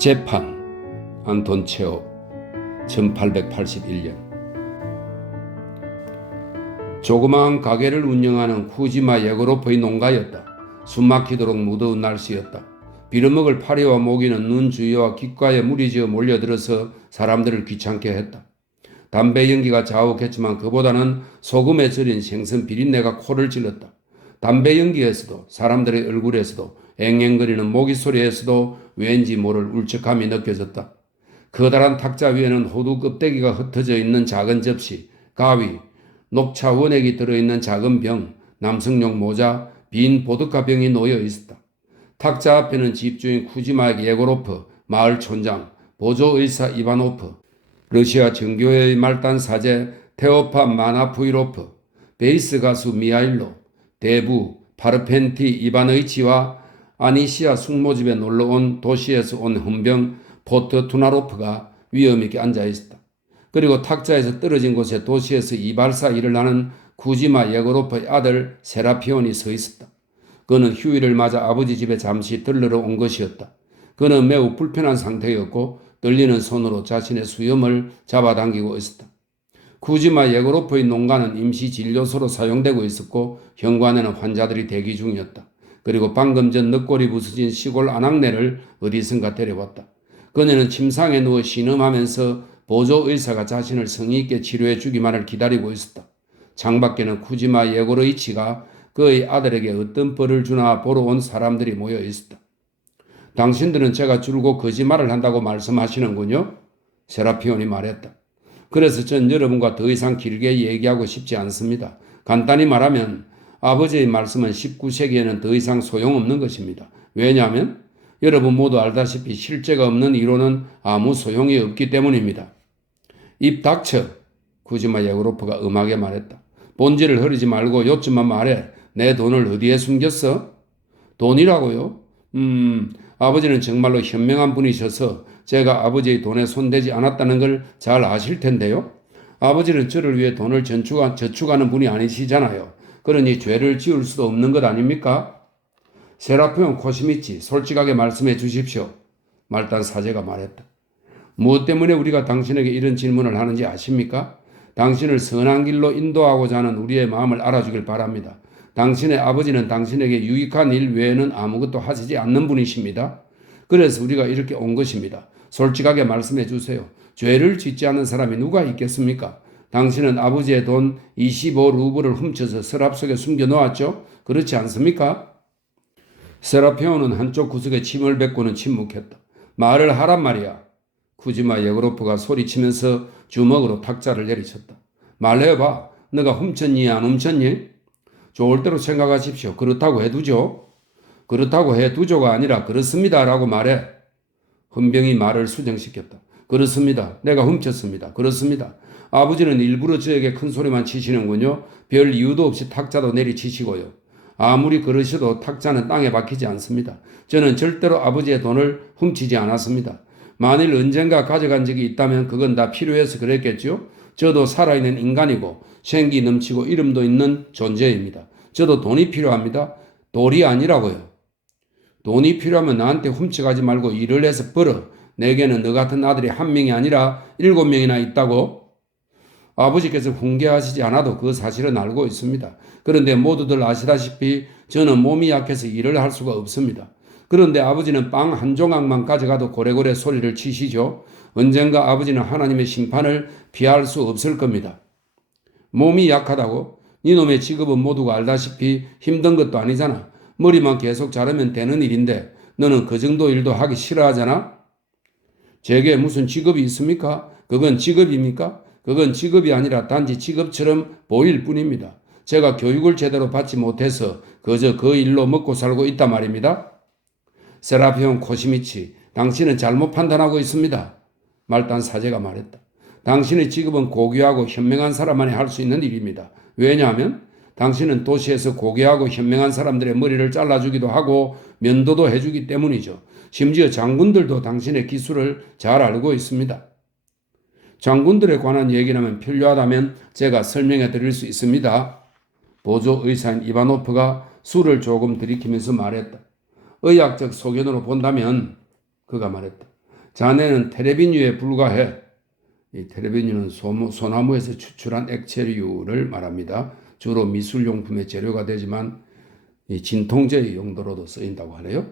재판 안톤 체홉 1881년 조그마한 가게를 운영하는 쿠지마 예고로프의 농가였다. 숨막히도록 무더운 날씨였다. 빌어먹을 파리와 모기는 눈 주위와 귓가에 무리지어 몰려들어서 사람들을 귀찮게 했다. 담배 연기가 자욱했지만 그보다는 소금에 절인 생선 비린내가 코를 찔렀다. 담배 연기에서도 사람들의 얼굴에서도 앵앵거리는 모기 소리에서도 왠지 모를 울적함이 느껴졌다. 커다란 탁자 위에는 호두 껍데기가 흩어져 있는 작은 접시, 가위, 녹차 원액이 들어있는 작은 병, 남성용 모자, 빈 보드카 병이 놓여 있었다. 탁자 앞에는 집주인 쿠지마 예고로프, 마을 촌장, 보조의사 이바노프, 러시아 정교회의 말단 사제 테오파 마나푸이로프, 베이스 가수 미하일로, 대부 파르펜티 이바너이치와 아니시아 숙모집에 놀러온 도시에서 온 헌병 포트 투나로프가 위험있게 앉아있었다. 그리고 탁자에서 떨어진 곳에 도시에서 이발사 일을 하는 쿠지마 예고로프의 아들 세라피온이 서 있었다. 그는 휴일을 맞아 아버지 집에 잠시 들르러 온 것이었다. 그는 매우 불편한 상태였고 떨리는 손으로 자신의 수염을 잡아당기고 있었다. 쿠지마 예고로프의 농가는 임시 진료소로 사용되고 있었고 현관에는 환자들이 대기 중이었다. 그리고 방금 전 늑골이 부서진 시골 아낙네를 어디선가 데려왔다. 그녀는 침상에 누워 신음하면서 보조의사가 자신을 성의있게 치료해 주기만을 기다리고 있었다. 창밖에는 쿠지마 예고로이치가 그의 아들에게 어떤 벌을 주나 보러 온 사람들이 모여 있었다. 당신들은 제가 줄고 거짓말을 한다고 말씀하시는군요. 세라피온이 말했다. 그래서 전 여러분과 더 이상 길게 얘기하고 싶지 않습니다. 간단히 말하면 아버지의 말씀은 19세기에는 더 이상 소용없는 것입니다. 왜냐하면 여러분 모두 알다시피 실제가 없는 이론은 아무 소용이 없기 때문입니다. 입 닥쳐, 쿠지마 예고로프가 음하게 말했다. 본질을 흐리지 말고 요점만 말해. 내 돈을 어디에 숨겼어? 돈이라고요? 아버지는 정말로 현명한 분이셔서 제가 아버지의 돈에 손대지 않았다는 걸 잘 아실 텐데요. 아버지는 저를 위해 돈을 저축하는 분이 아니시잖아요. 그러니 죄를 지을 수도 없는 것 아닙니까? 세라피온 코시미치, 솔직하게 말씀해 주십시오. 말단 사제가 말했다. 무엇 때문에 우리가 당신에게 이런 질문을 하는지 아십니까? 당신을 선한 길로 인도하고자 하는 우리의 마음을 알아주길 바랍니다. 당신의 아버지는 당신에게 유익한 일 외에는 아무것도 하시지 않는 분이십니다. 그래서 우리가 이렇게 온 것입니다. 솔직하게 말씀해 주세요. 죄를 짓지 않는 사람이 누가 있겠습니까? 당신은 아버지의 돈 25루블을 훔쳐서 서랍 속에 숨겨 놓았죠? 그렇지 않습니까? 세라피온은 한쪽 구석에 침을 뱉고는 침묵했다. 말을 하란 말이야. 쿠지마 예고로프가 소리치면서 주먹으로 탁자를 내리쳤다. 말해봐. 너가 훔쳤니 안 훔쳤니? 좋을 대로 생각하십시오. 그렇다고 해두죠. 그렇다고 해두죠가 아니라 그렇습니다라고 말해. 헌병이 말을 수정시켰다. 그렇습니다. 내가 훔쳤습니다. 그렇습니다. 아버지는 일부러 저에게 큰 소리만 치시는군요. 별 이유도 없이 탁자도 내리치시고요. 아무리 그러셔도 탁자는 땅에 박히지 않습니다. 저는 절대로 아버지의 돈을 훔치지 않았습니다. 만일 언젠가 가져간 적이 있다면 그건 다 필요해서 그랬겠죠. 저도 살아있는 인간이고 생기 넘치고 이름도 있는 존재입니다. 저도 돈이 필요합니다. 돌이 아니라고요. 돈이 필요하면 나한테 훔쳐가지 말고 일을 해서 벌어. 내게는 너 같은 아들이 한 명이 아니라 7명이나 있다고. 아버지께서 훈계하시지 않아도 그 사실은 알고 있습니다. 그런데 모두들 아시다시피 저는 몸이 약해서 일을 할 수가 없습니다. 그런데 아버지는 빵 한 조각만 가져가도 고래고래 소리를 치시죠. 언젠가 아버지는 하나님의 심판을 피할 수 없을 겁니다. 몸이 약하다고? 니놈의 직업은 모두가 알다시피 힘든 것도 아니잖아. 머리만 계속 자르면 되는 일인데 너는 그 정도 일도 하기 싫어하잖아? 제게 무슨 직업이 있습니까? 그건 직업입니까? 그건 직업이 아니라 단지 직업처럼 보일 뿐입니다. 제가 교육을 제대로 받지 못해서 그저 그 일로 먹고 살고 있단 말입니다. 세라피온 코시미치, 당신은 잘못 판단하고 있습니다. 말단 사제가 말했다. 당신의 직업은 고귀하고 현명한 사람만이 할 수 있는 일입니다. 왜냐하면 당신은 도시에서 고귀하고 현명한 사람들의 머리를 잘라주기도 하고 면도도 해주기 때문이죠. 심지어 장군들도 당신의 기술을 잘 알고 있습니다. 장군들에 관한 얘기라면 필요하다면 제가 설명해 드릴 수 있습니다. 보조의사인 이바노프가 술을 조금 들이키면서 말했다. 의학적 소견으로 본다면 그가 말했다. 자네는 테레비뉴에 불과해. 이 테레비뉴는 소나무에서 추출한 액체류를 말합니다. 주로 미술용품의 재료가 되지만 이 진통제의 용도로도 쓰인다고 하네요.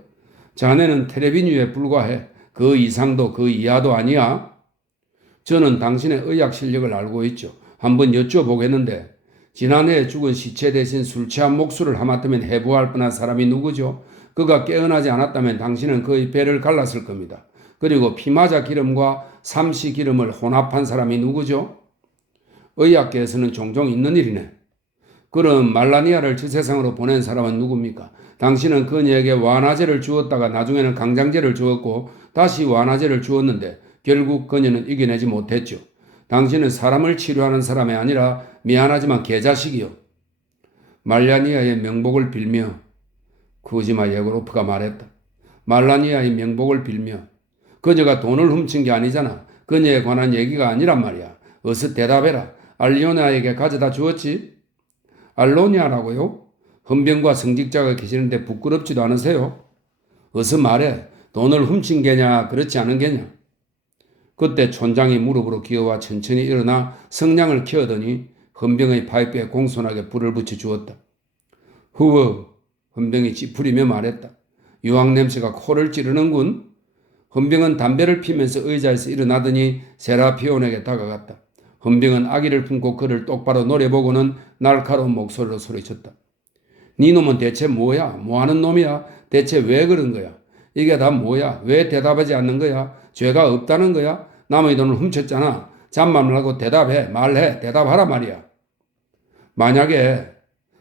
자네는 테레비뉴에 불과해. 그 이상도 그 이하도 아니야. 저는 당신의 의학 실력을 알고 있죠. 한번 여쭤보겠는데 지난해에 죽은 시체 대신 술 취한 목수를 하마터면 해부할 뻔한 사람이 누구죠? 그가 깨어나지 않았다면 당신은 그의 배를 갈랐을 겁니다. 그리고 피마자 기름과 삼시 기름을 혼합한 사람이 누구죠? 의학계에서는 종종 있는 일이네. 그럼 말라니아를 저 세상으로 보낸 사람은 누굽니까? 당신은 그녀에게 완화제를 주었다가 나중에는 강장제를 주었고 다시 완화제를 주었는데 결국 그녀는 이겨내지 못했죠. 당신은 사람을 치료하는 사람이 아니라 미안하지만 개자식이요. 말라니아의 명복을 빌며 쿠지마 예고로프가 말했다. 말라니아의 명복을 빌며 그녀가 돈을 훔친 게 아니잖아. 그녀에 관한 얘기가 아니란 말이야. 어서 대답해라. 알리오나에게 가져다 주었지? 알로니아라고요? 헌병과 성직자가 계시는데 부끄럽지도 않으세요? 어서 말해. 돈을 훔친 게냐 그렇지 않은 게냐? 그때 촌장이 무릎으로 기어와 천천히 일어나 성냥을 켜더니 헌병의 파이프에 공손하게 불을 붙여 주었다. 후어 헌병이 찌푸리며 말했다. 유황 냄새가 코를 찌르는군. 헌병은 담배를 피면서 의자에서 일어나더니 세라피온에게 다가갔다. 헌병은 아기를 품고 그를 똑바로 노려보고는 날카로운 목소리로 소리쳤다. 네 놈은 대체 뭐야? 뭐하는 놈이야? 대체 왜 그런 거야? 이게 다 뭐야? 왜 대답하지 않는 거야? 죄가 없다는 거야? 남의 돈을 훔쳤잖아. 잠만 말고 대답해. 말해. 대답하라 말이야. 만약에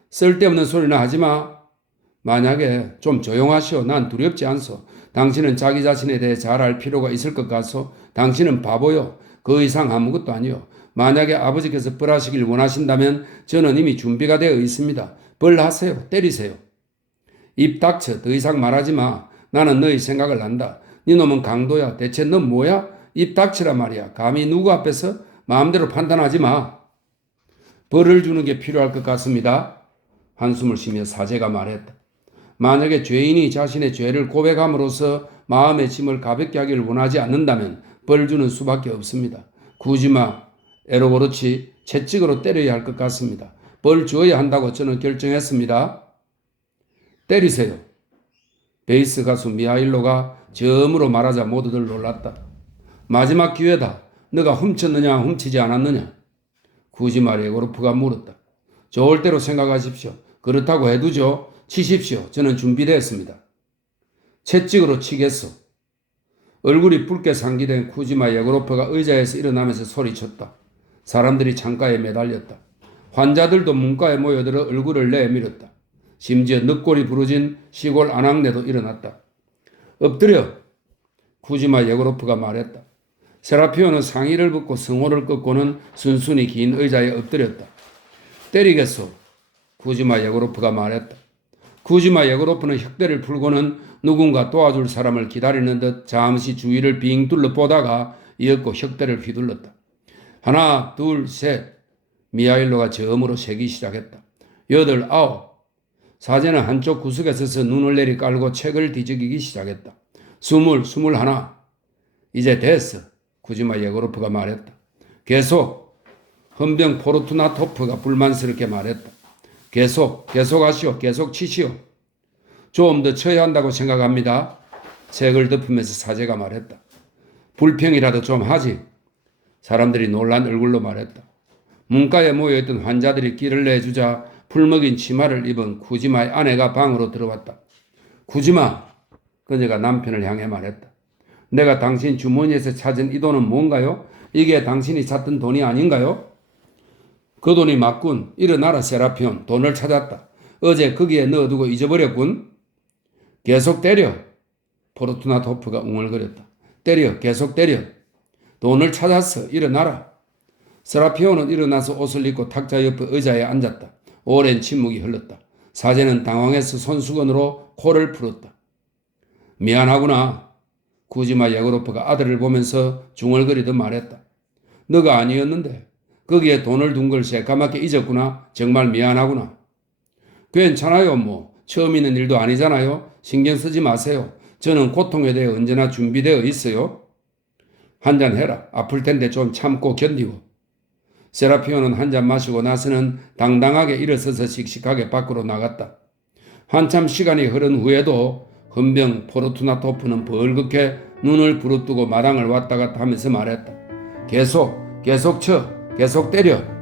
쓸데없는 소리나 하지 마. 만약에 좀 조용하시오. 난 두렵지 않소. 당신은 자기 자신에 대해 잘 알 필요가 있을 것 같소. 당신은 바보요. 그 이상 아무것도 아니요. 만약에 아버지께서 벌하시길 원하신다면 저는 이미 준비가 되어 있습니다. 벌하세요. 때리세요. 입 닥쳐. 더 이상 말하지 마. 나는 너의 생각을 안다. 네 놈은 강도야. 대체 넌 뭐야? 입 닥치라 말이야. 감히 누구 앞에서 마음대로 판단하지 마. 벌을 주는 게 필요할 것 같습니다. 한숨을 쉬며 사제가 말했다. 만약에 죄인이 자신의 죄를 고백함으로써 마음의 짐을 가볍게 하기를 원하지 않는다면 벌 주는 수밖에 없습니다. 구지마, 에로고르치, 채찍으로 때려야 할 것 같습니다. 벌 주어야 한다고 저는 결정했습니다. 때리세요. 베이스 가수 미하일로가 저음으로 말하자 모두들 놀랐다. 마지막 기회다. 너가 훔쳤느냐 훔치지 않았느냐? 구지마 레고르프가 물었다. 좋을 대로 생각하십시오. 그렇다고 해두죠. 치십시오. 저는 준비되었습니다. 채찍으로 치겠소. 얼굴이 붉게 상기된 쿠지마 예고로프가 의자에서 일어나면서 소리쳤다. 사람들이 창가에 매달렸다. 환자들도 문가에 모여들어 얼굴을 내밀었다. 심지어 늑골이 부러진 시골 아낙네도 일어났다. 엎드려! 쿠지마 예고로프가 말했다. 세라피오는 상의를 벗고 성호를 꺾고는 순순히 긴 의자에 엎드렸다. 때리겠소. 쿠지마 예고로프가 말했다. 쿠지마 예고로프는 혁대를 풀고는 누군가 도와줄 사람을 기다리는 듯 잠시 주위를 빙 둘러보다가 이윽고 혁대를 휘둘렀다. 하나, 둘, 셋. 미하일로가 저음으로 세기 시작했다. 여덟, 아홉. 사제는 한쪽 구석에 서서 눈을 내리 깔고 책을 뒤적이기 시작했다. 스물, 스물하나. 이제 됐어. 쿠지마 예고로프가 말했다. 계속. 헌병 포르투나토프가 불만스럽게 말했다. 계속하시오. 계속 치시오. 좀 더 쳐야 한다고 생각합니다. 책을 덮으면서 사제가 말했다. 불평이라도 좀 하지. 사람들이 놀란 얼굴로 말했다. 문가에 모여있던 환자들이 길을 내주자 풀먹인 치마를 입은 쿠지마의 아내가 방으로 들어왔다. 쿠지마, 그녀가 남편을 향해 말했다. 내가 당신 주머니에서 찾은 이 돈은 뭔가요? 이게 당신이 찾던 돈이 아닌가요? 그 돈이 맞군. 일어나라 세라피온. 돈을 찾았다. 어제 거기에 넣어두고 잊어버렸군. 계속 때려. 포르투나토프가 웅얼거렸다. 때려. 계속 때려. 돈을 찾았어. 일어나라. 세라피온은 일어나서 옷을 입고 탁자 옆에 의자에 앉았다. 오랜 침묵이 흘렀다. 사제는 당황해서 손수건으로 코를 풀었다. 미안하구나. 쿠지마 예고로프가 아들을 보면서 중얼거리듯 말했다. 너가 아니었는데 거기에 돈을 둔 걸 새까맣게 잊었구나. 정말 미안하구나. 괜찮아요. 뭐 처음 있는 일도 아니잖아요. 신경 쓰지 마세요. 저는 고통에 대해 언제나 준비되어 있어요. 한잔 해라. 아플 텐데 좀 참고 견디고. 세라피오는 한 잔 마시고 나서는 당당하게 일어서서 씩씩하게 밖으로 나갔다. 한참 시간이 흐른 후에도 헌병 포르투나토프는 벌겋게 눈을 부릅뜨고 마당을 왔다 갔다 하면서 말했다. 계속 쳐. 계속 때려.